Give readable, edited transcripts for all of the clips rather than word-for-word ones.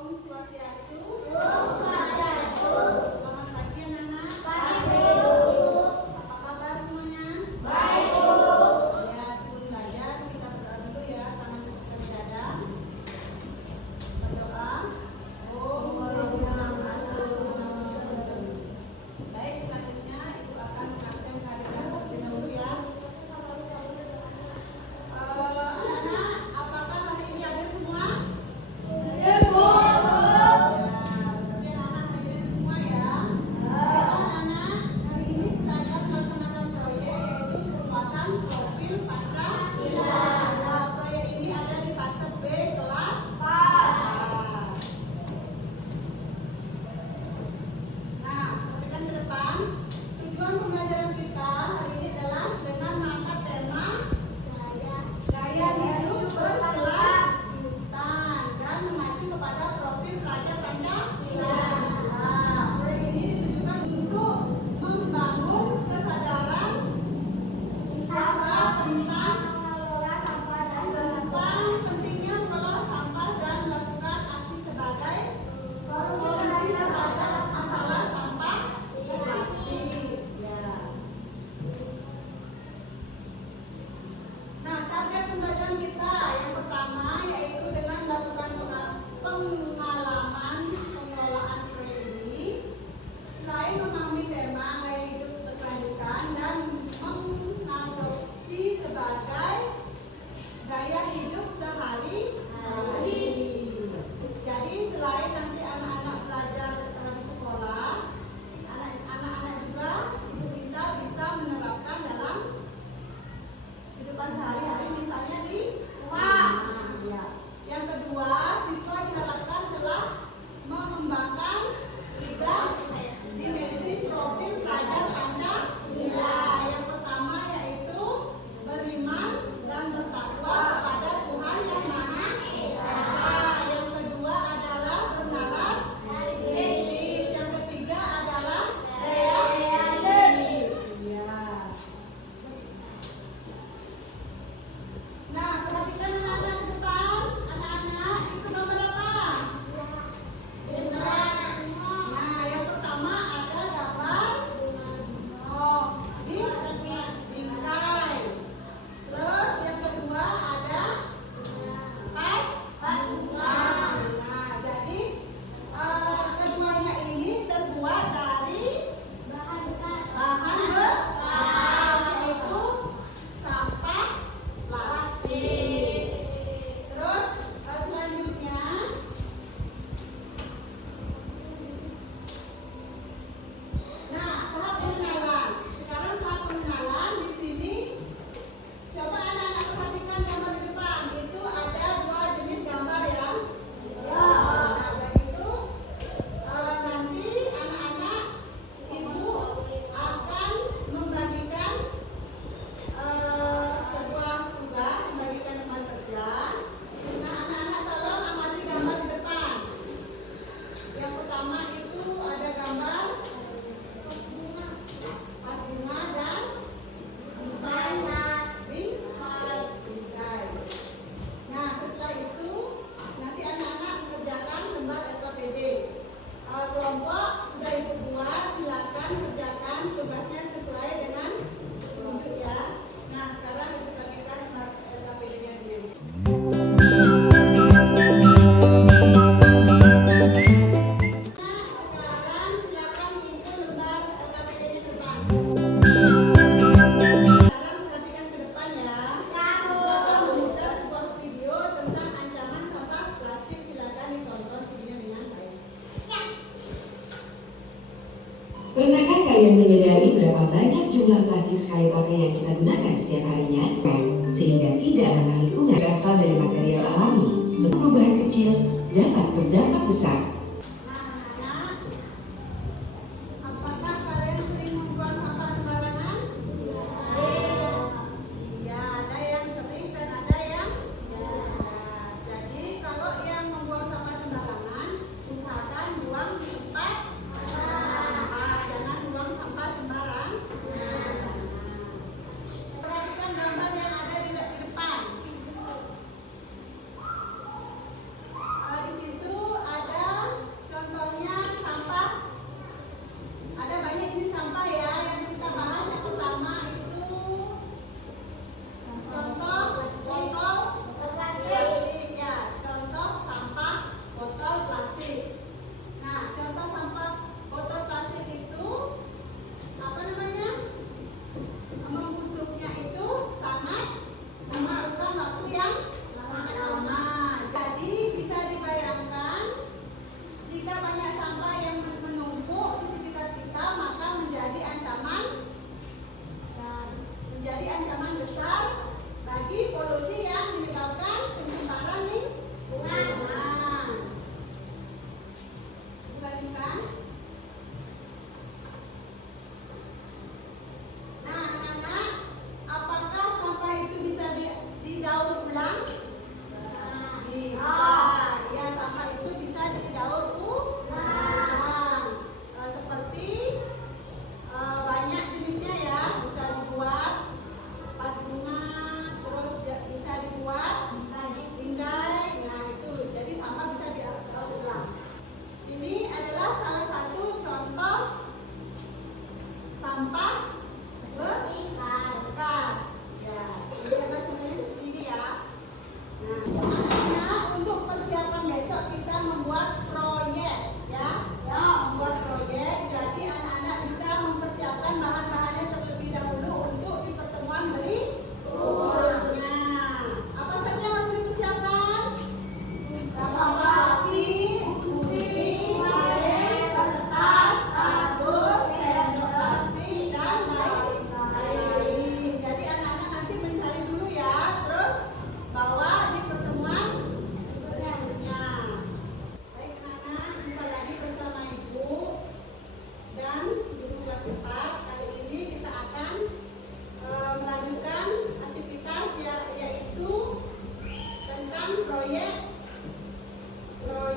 Om Swastiastu. Selamat pagi anak-anak. Apa kabar semuanya? Baik, Bu. Ya, sebelum belajar kita berdoa dulu ya. Tangan kita di dada. Berdoa. Om Swastiastu. Baik, selanjutnya Ibu akan mengabsen kalian terlebih dahulu ya. Anak-anak, apakah hari ini hadir semua? Ya, Bu. Tujuan pembelajaran kita hari ini adalah dengan mengangkat tema gaya hidup berkelanjutan dan mengacu kepada profil pelajar Pancasila. Proyek ini ditujukan untuk membangun kesadaran siswa tentang pentingnya mengelola sampah dan melakukan aksi sebagai solusi terhadap masalah sampah plastik. Nah, target pembelajaran kita yang pertama yaitu dengan melakukan pengalaman pengelolaan proyek ini. Selain memahami tema gaya hidup berkelanjutan dan mengadopsi sebagai gaya hidup sehari-hari. Jadi selain nanti anak-anak belajar di sekolah, anak-anak juga Ibu minta bisa menerapkan dalam kehidupan sehari-hari, misalnya di rumah. Ya. Yang kedua, siswa diharapkan telah mengembangkan 3 dimensi profil pelajar Pancasila. Yang pertama yaitu beriman dan bertakwa kepada Tuhan Yang Maha Esa. Yang kedua adalah bernalar etis. Yang ketiga adalah daya beli. Ya. Nah, perhatikan anak-anak di depan. Anak-anak, itu gambar apa? Nah, yang pertama ada gambar bingkai. Terus yang kedua ada vas bunga. Nah, jadi keduanya ini terbuat dari bahan bekas, yaitu sampah plastik. Terus selanjutnya tahap pengenalan. Sekarang tahap pengenalan di sini. Coba anak-anak perhatikan gambar di depan. Itu ada 2 jenis gambar ya. Nah, begitu nanti anak-anak Ibu akan membagikan sebuah tugas, membagikan teman kerja. Nah, anak-anak tolong amati gambar di depan. Yang pertama itu ada gambar vas bunga dan bingkai. Nah, setelah itu nanti anak-anak mengerjakan lembar LKPD. Kelompok sudah Ibu buat, silakan kerjakan tugasnya sesuai dengan petunjuk ya. Nah, sekarang Ibu bagikan lembar LKPD-nya dulu. Sekarang silakan kumpul lembar LKPD-nya di depan. Sekarang perhatikan ke depan ya. Kita akan memutar sebuah video tentang ancaman sampah plastik. Silakan ditonton videonya dengan baik. Pernahkah kalian menyadari berapa banyak jumlah plastik sekali pakai yang kita gunakan setiap harinya? Sehingga tidak ramah lingkungan, berasal dari material alami. Sebuah perubahan kecil dapat berdampak besar. Nah, anak-anak, apakah kalian sering membuang sampah sembarangan? Iya, ada yang sering dan ada yang tidak. Jadi kalau yang membuang sampah sembarangan, usahakan buang di tempat sampah, jangan buang sampah sembarangan. Perhatikan gambar yang ada di depan. Di situ ada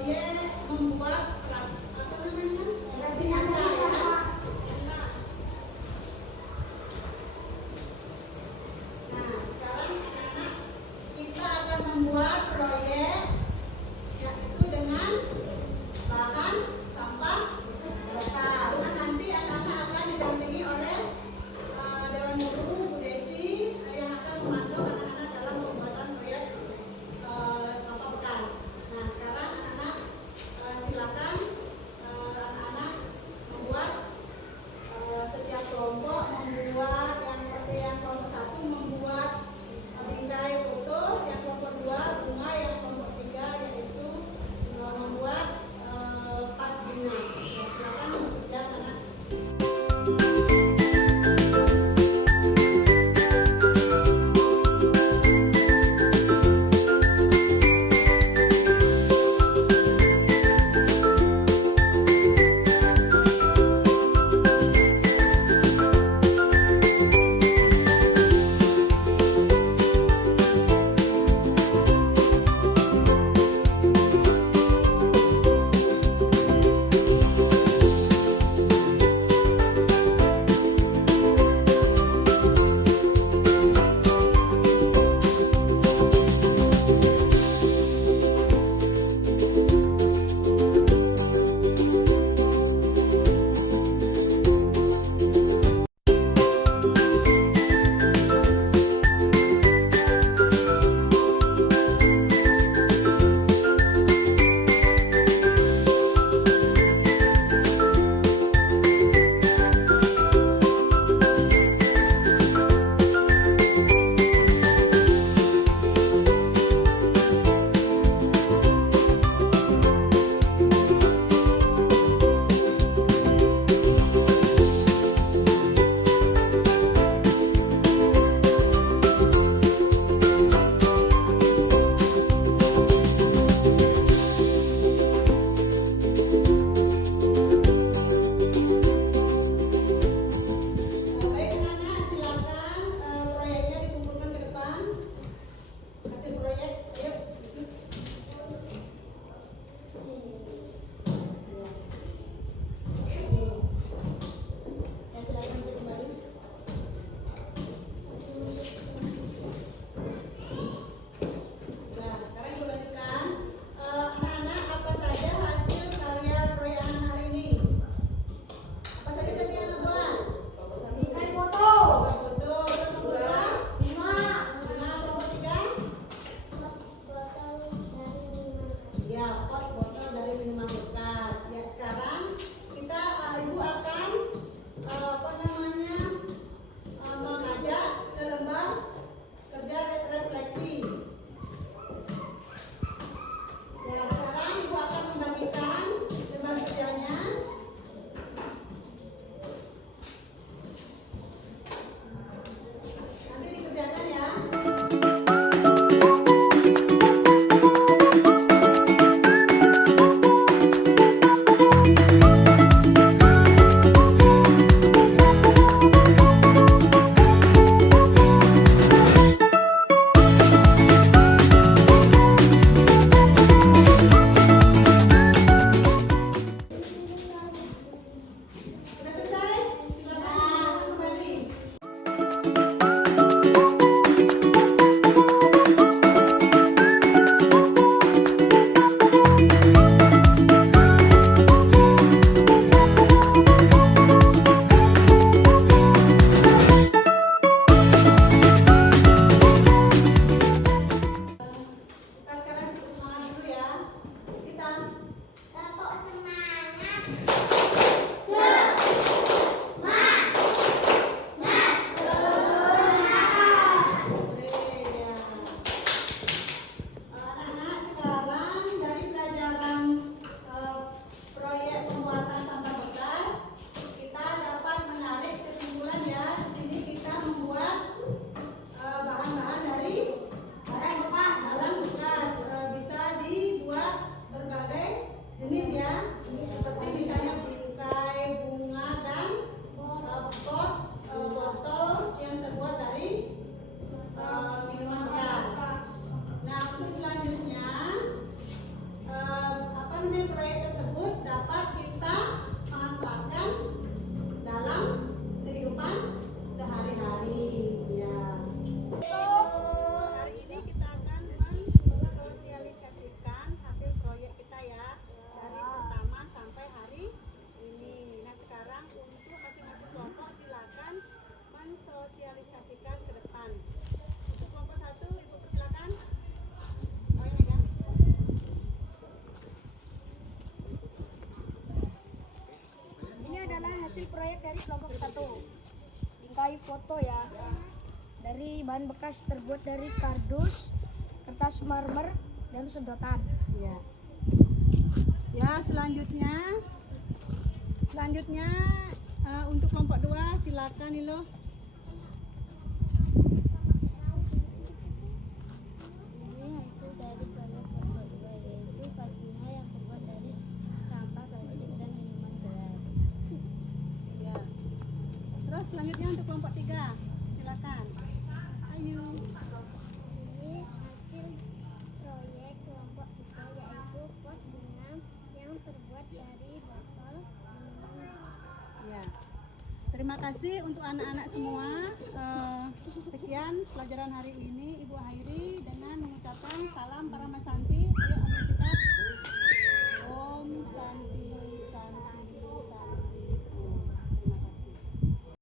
proyek membuat apa namanya? Kerajinan tangan. Nah, sekarang anak-anak kita akan membuat proyek yaitu dengan bahan sampah bekas. Nah, nanti anak-anak akan didampingi oleh Dewan Guru Bu Desi yang akan memantau anak-anak dalam pembuatan proyek sampah bekas. Nah, sekarang anak-anak silakan anak-anak membuat setiap kelompok membuat yang kelompok 1 membuat bingkai foto, yang kelompok 2 bunga, yang kelompok 3 yaitu membuat tas bunga. Ya, silakan bekerja anak. Baik anak-anak, silakan proyeknya dikumpulkan ke depan. Hasil proyek, ayo. Ya, silakan duduk kembali. Nah, sekarang ibu lanjutkan. Anak-anak, apa saja hasil karya proyek anak hari ini? Apa saja tadi anak buat? Bingkai foto. Foto, terus kemudian Bunga. kelompok 3? Ya, pot botol dari minuman bekas. Ya, sekarang kita ibu akan apa namanya mengajak ke lembah kerja refleksi. Ya, sekarang ibu akan membagikan lembar kerjanya. Nanti dikerjakan ya. Sudah selesai? Silakan kembali. Kita sekarang semangat dulu ya. Kita Tepuk semangat. anak-anak sekarang dari pelajaran proyek pembuatan sampah bekas kita dapat menarik kesimpulan ya. Di sini kita membuat bahan-bahan dari barang bekas. Bisa dibuat berbagai jenis ya. Seperti misalnya bingkai, bunga dan pot botol yang terbuat dari minuman bekas. Nah, untuk selanjutnya apa proyek tersebut dapat kita manfaatkan dalam kehidupan sehari-hari. Ya. Hari ini kita akan mensosialisasikan hasil proyek kita ya, dari pertama sampai hari ini. Nah sekarang untuk masing-masing kelompok silakan mensosialisasikan ke depan. Untuk kelompok 1, Ibu persilakan. Oh ini kan? Ini adalah hasil proyek dari kelompok 1. Bingkai foto ya. Dari bahan bekas terbuat dari kardus, kertas marmer, dan sedotan. Ya. Ya, selanjutnya untuk kelompok 2 silakan nih loh. Ini hasil dari proyek kelompok 2, yaitu vas bunga yang terbuat dari sampah plastik dan minuman gelas. Ya. Terus selanjutnya untuk kelompok 3 silakan. Ayo. Ini hasil proyek kelompok 3, yaitu pot bunga yang terbuat dari botol minuman gelas. Ya. Terima kasih untuk anak-anak semua. Sekian pelajaran hari ini, Ibu Hairi dengan mengucapkan salam para Masanti. Ayo ambil sikap. Om Santi.